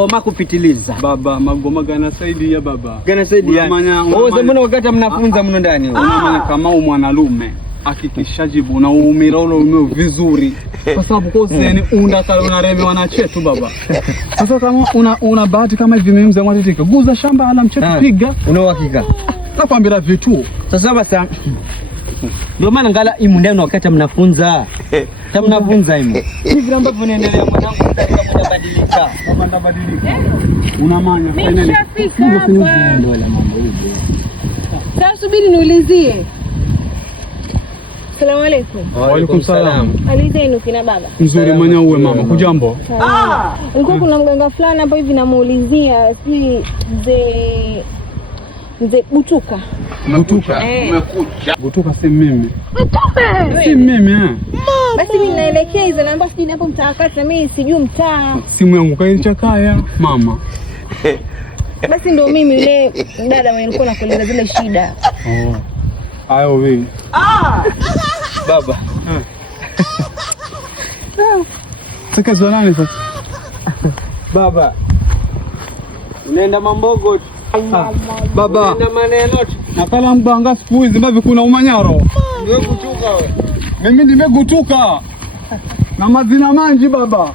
magoma kupitiliza. Baba, magoma ganasaidia baba. Ganasaidia. Mbona wakati mnafunza mno ndani? Unamanya kama mwanalume hakikisha jibu na umiraulo umeo vizuri. Kwa sababu kozi yani unda kale unareme wanachetu baba. Sasa kama una bahati kama hivi mimi mzee mwatitika guza shamba ala mchetu piga. Una uhakika? Nakwambia vitu. Sasa basi ndio maana ngala imu ndani wakati mnafunza. Kama mnafunza imu. Hivi ambavyo unaendelea mwanangu mtabadilika. Baba ndabadilika. Unamanya mimi nishafika hapa. Sasa subiri niulizie. Assalamu alaykum. Wa alaykum salam. Alizenu kina baba. Nzuri manya uwe mama. Kujambo? Ulikuwa kuna mganga fulani hapo hivi namuulizia si mzee Butuka. Butuka. Umekuja. Butuka si mimi. Mtume. Si mimi Basi mimi naelekeza naomba sijui hapo mtaakati na mimi sijui mtaa. Simu yangu kailicha kaya mama. Basi ndio mimi yule dada mwenye nilikuwa nakueleza zile shida. Hayo wewe. Baba. Sasa nani sasa? Baba. Unaenda Mambogo. Baba. Unaenda maneno. Nakala mbanga siku hizi mbavi kuna umanyaro. Wewe kutuka wewe. Mimi nimegutuka. Na mazina manji baba.